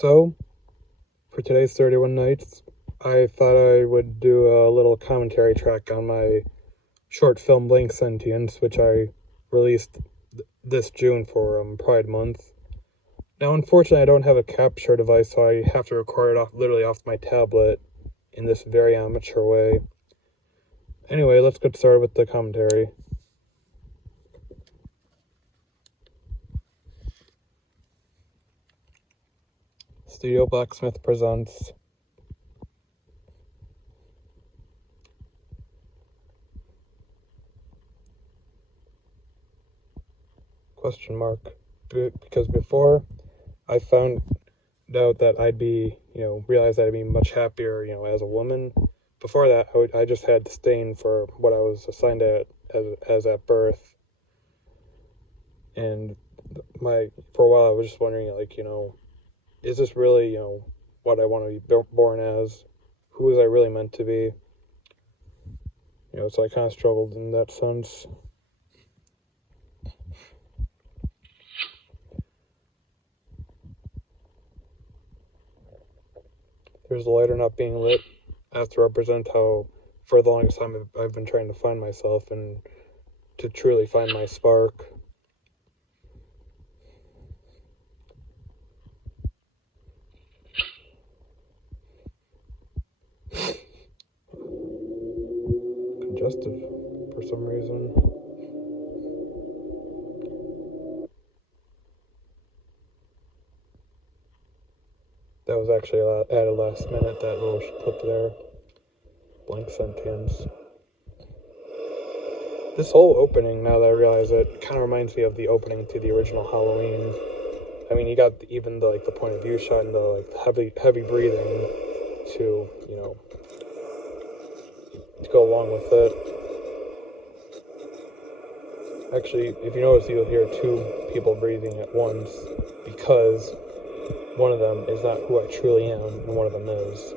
So, for today's 31 Nights, I thought I would do a little commentary track on my short film Blank Sentience, which I released this June for Pride Month. Now, unfortunately, I don't have a capture device, so I have to record it literally off my tablet in this very amateur way. Anyway, let's get started with the commentary. Studio Blacksmith presents question mark, because before I found out that I'd be, realized that I'd be much happier, as a woman. Before that, I just had disdain for what I was assigned as at birth. And for a while I was just wondering, is this really, what I want to be born as? Who was I really meant to be? So I kind of struggled in that sense. There's a lighter not being lit as to represent how, for the longest time, I've been trying to find myself and to truly find my spark. Congested for some reason. That was actually added last minute, that little clip there. Blank Sentience. This whole opening, now that I realize it, kind of reminds me of the opening to the original Halloween. I mean, you got even the point of view shot and the heavy breathing to go along with it. Actually, if you notice, you'll hear two people breathing at once because one of them is not who I truly am, and one of them is.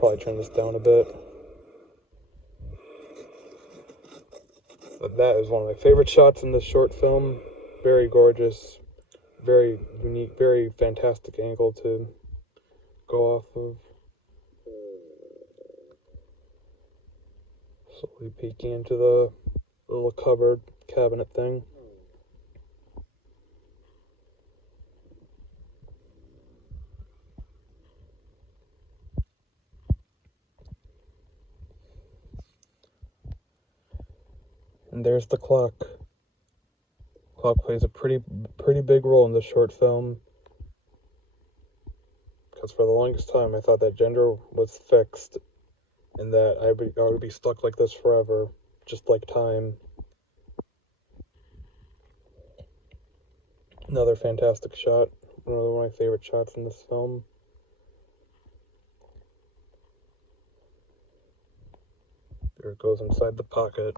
Probably turn this down a bit. But that is one of my favorite shots in this short film. Very gorgeous, very unique, very fantastic angle to go off of. Slowly peeking into the little cupboard cabinet thing. And there's the clock. Clock plays a pretty big role in this short film. Because for the longest time I thought that gender was fixed and that I would be stuck like this forever, just like time. Another fantastic shot. Another one of my favorite shots in this film. There it goes inside the pocket.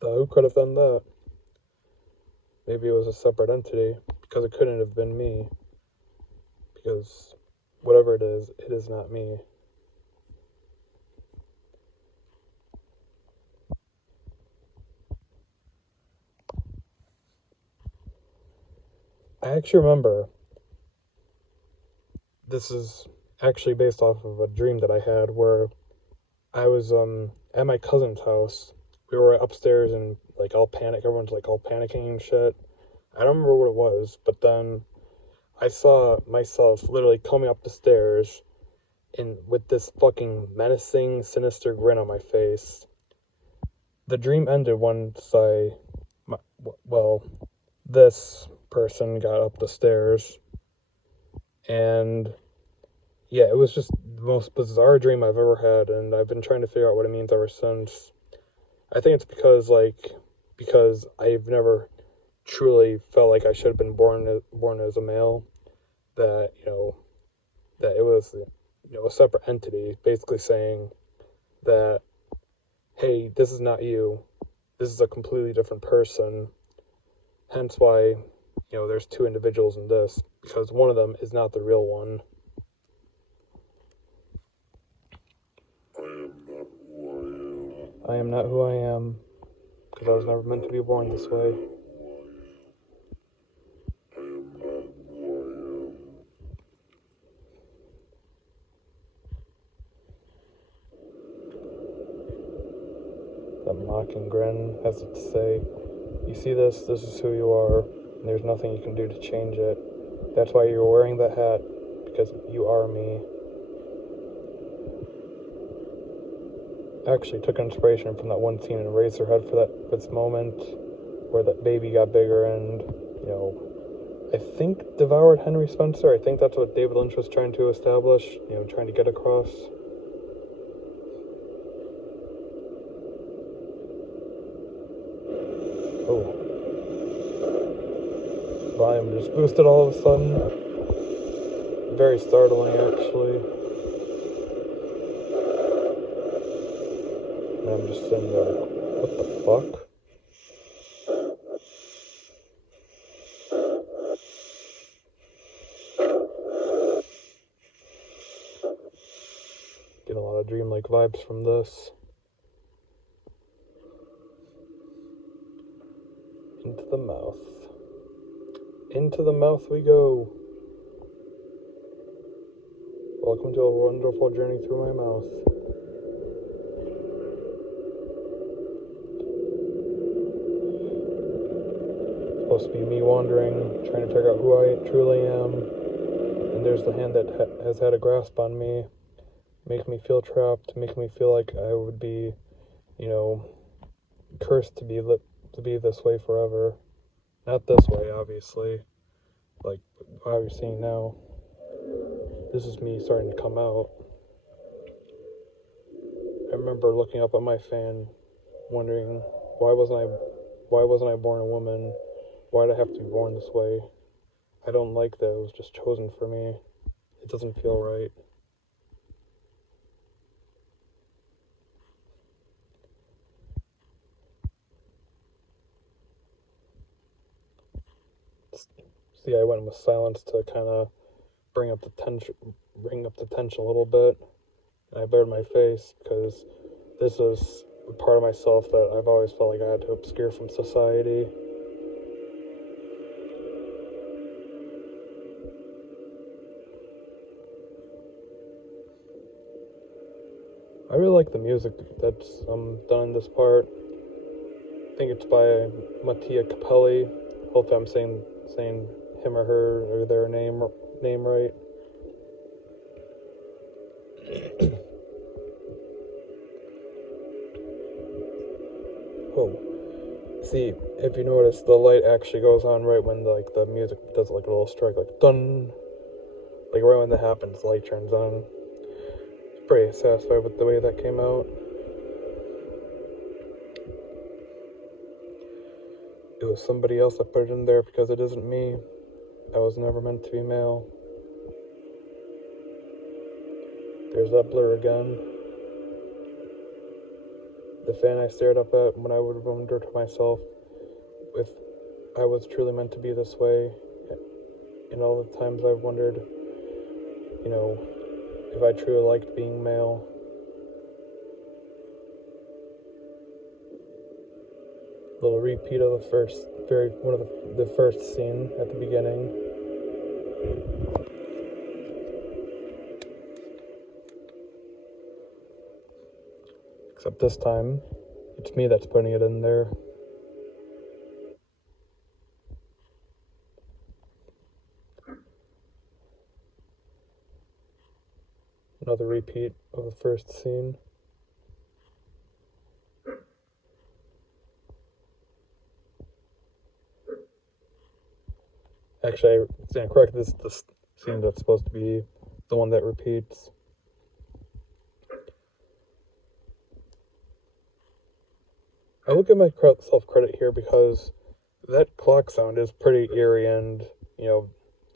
Who could have done that? Maybe it was a separate entity, because it couldn't have been me. Because whatever it is not me. I actually remember, this is actually based off of a dream that I had where I was at my cousin's house. We were upstairs and everyone's all panicking and shit. I don't remember what it was, but then I saw myself literally coming up the stairs and with this fucking menacing, sinister grin on my face. The dream ended once this person got up the stairs, and yeah, it was just the most bizarre dream I've ever had, and I've been trying to figure out what it means ever since. I think it's because I've never truly felt like I should have been born as a male, that that it was a separate entity basically saying that, hey, this is not you, this is a completely different person, hence why there's two individuals in this, because one of them is not the real one. I am not who I am, because I was never meant to be born this way. That mocking grin has it to say, you see this is who you are, and there's nothing you can do to change it. That's why you're wearing the hat, because you are me. I actually took inspiration from that one scene in Eraserhead for this moment where that baby got bigger and, I think devoured Henry Spencer. I think that's what David Lynch was trying to establish, trying to get across. Oh. Volume just boosted all of a sudden. Very startling, actually. And I'm just sitting there like, what the fuck? Get a lot of dreamlike vibes from this. Into the mouth. Into the mouth we go. Welcome to a wonderful journey through my mouth. It's supposed to be me wandering, trying to figure out who I truly am. And there's the hand that has had a grasp on me. Make me feel trapped, make me feel like I would be, cursed to be this way forever. Not this way, obviously. Like how you're seeing now. This is me starting to come out. I remember looking up at my fan, wondering why wasn't I born a woman? Why did I have to be born this way? I don't like that it was just chosen for me. It doesn't feel right. See, I went with silence to kind of bring up the tension a little bit. And I bared my face because this is a part of myself that I've always felt like I had to obscure from society. I really like the music that's done in this part. I think it's by Mattia Capelli. Hopefully I'm saying him or her or their name right. Oh, see, if you notice, the light actually goes on right when the music does like a little strike, like dun. Like right when that happens, the light turns on. Pretty satisfied with the way that came out. It was somebody else that put it in there because it isn't me. I was never meant to be male. There's that blur again. The fan I stared up at when I would wonder to myself if I was truly meant to be this way. And all the times I've wondered, if I truly liked being male. Little repeat of one of the first scene at the beginning. Except this time, it's me that's putting it in there. Another repeat of the first scene. Actually, I stand correct. This scene that's supposed to be the one that repeats. I look at myself credit here because that clock sound is pretty eerie and,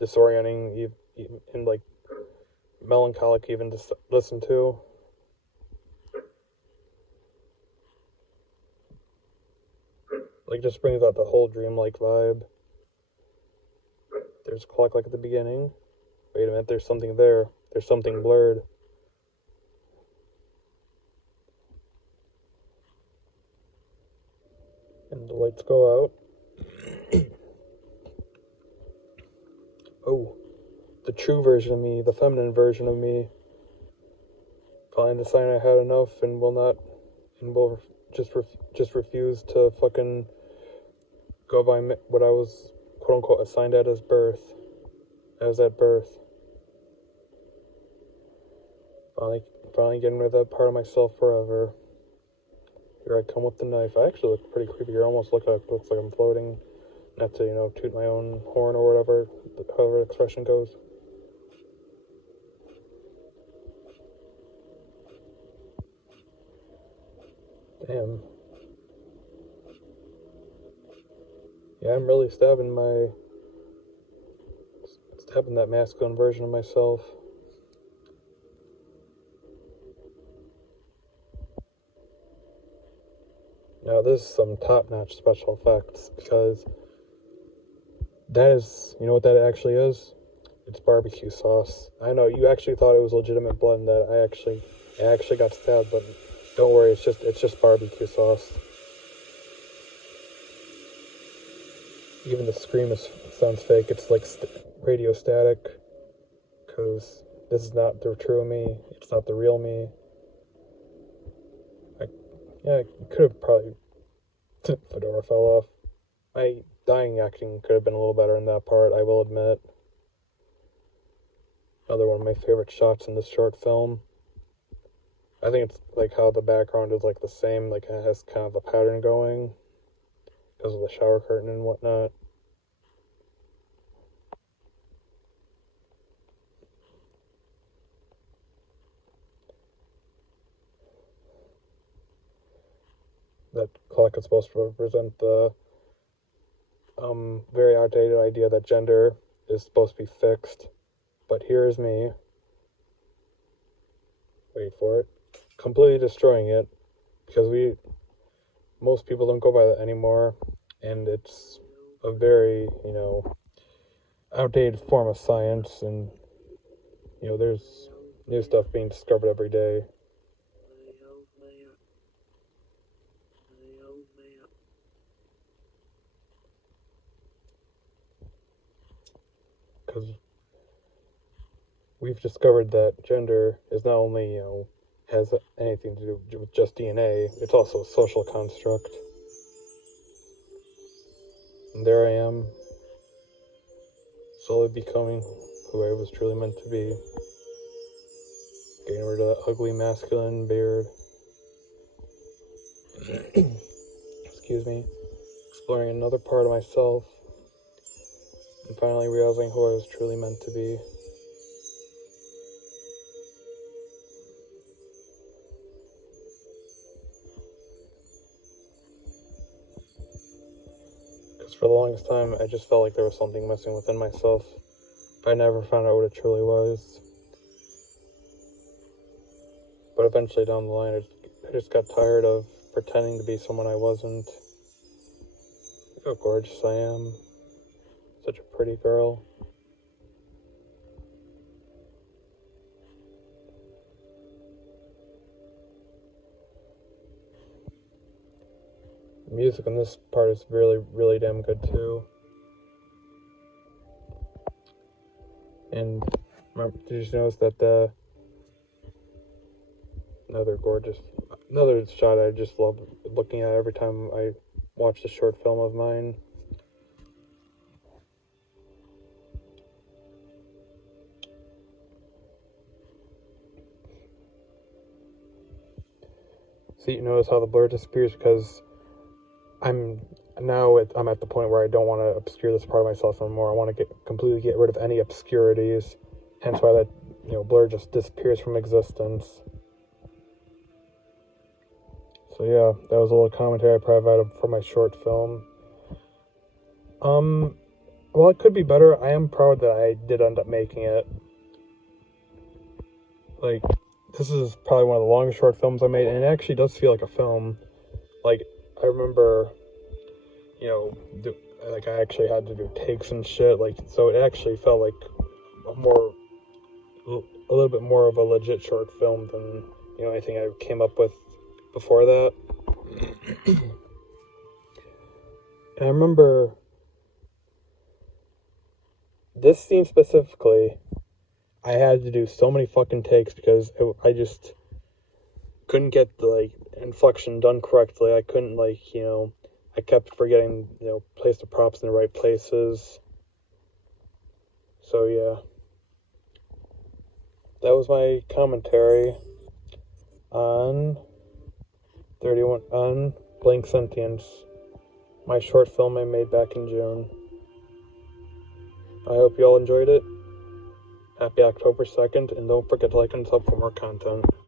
disorienting and like melancholic even to listen to. Like just brings out the whole dreamlike vibe. There's a clock like at the beginning. Wait a minute, there's something there. There's something blurred. And the lights go out. Oh, the true version of me, the feminine version of me, finally decided I had enough and will just refuse to fucking go by what I was quote unquote assigned at at birth. Finally getting rid of that part of myself forever. Here I come with the knife. I actually look pretty creepy. You almost looks like I'm floating. Not to, toot my own horn or whatever, however the expression goes. Damn. Yeah, I'm really stabbing that masculine version of myself. Now this is some top-notch special effects, because that is, you know what that actually is? It's barbecue sauce. I know you actually thought it was legitimate blood and that I actually got stabbed, but don't worry, it's just barbecue sauce. Even the scream sounds fake. It's like radio static, because this is not the true me. It's not the real me. I could have probably fedora fell off. My dying acting could have been a little better in that part, I will admit. Another one of my favorite shots in this short film. I think it's like how the background is like the same, like it has kind of a pattern going because of the shower curtain and whatnot. That clock is supposed to represent the very outdated idea that gender is supposed to be fixed. But here's me, wait for it, completely destroying it, because most people don't go by that anymore, and it's a very, outdated form of science, and, there's new stuff being discovered every day. Because we've discovered that gender is not only, has anything to do with just DNA, it's also a social construct. And there I am, slowly becoming who I was truly meant to be. Getting rid of that ugly masculine beard. Excuse me. Exploring another part of myself. And finally realizing who I was truly meant to be. Because for the longest time, I just felt like there was something missing within myself. But I never found out what it truly was. But eventually down the line, I just got tired of pretending to be someone I wasn't. Look how gorgeous I am. Such a pretty girl. The music in this part is really, really damn good too. And did you notice that another shot I just love looking at every time I watch a short film of mine. See, you notice how the blur disappears, because I'm at the point where I don't want to obscure this part of myself anymore. I want to completely get rid of any obscurities. Hence why that blur just disappears from existence. So yeah, that was a little commentary I provided for my short film. Well, it could be better. I am proud that I did end up making it. Like, this is probably one of the longest short films I made, and it actually does feel like a film. Like, I remember, I actually had to do takes and shit, so it actually felt like a little bit more of a legit short film than, anything I came up with before that. And I remember this scene specifically, I had to do so many fucking takes because I just couldn't get the, like, inflection done correctly. I couldn't, like, I kept forgetting, place the props in the right places. So, yeah. That was my commentary on 31, on Blank Sentience, my short film I made back in June. I hope you all enjoyed it. Happy October 2nd, and don't forget to like and sub for more content.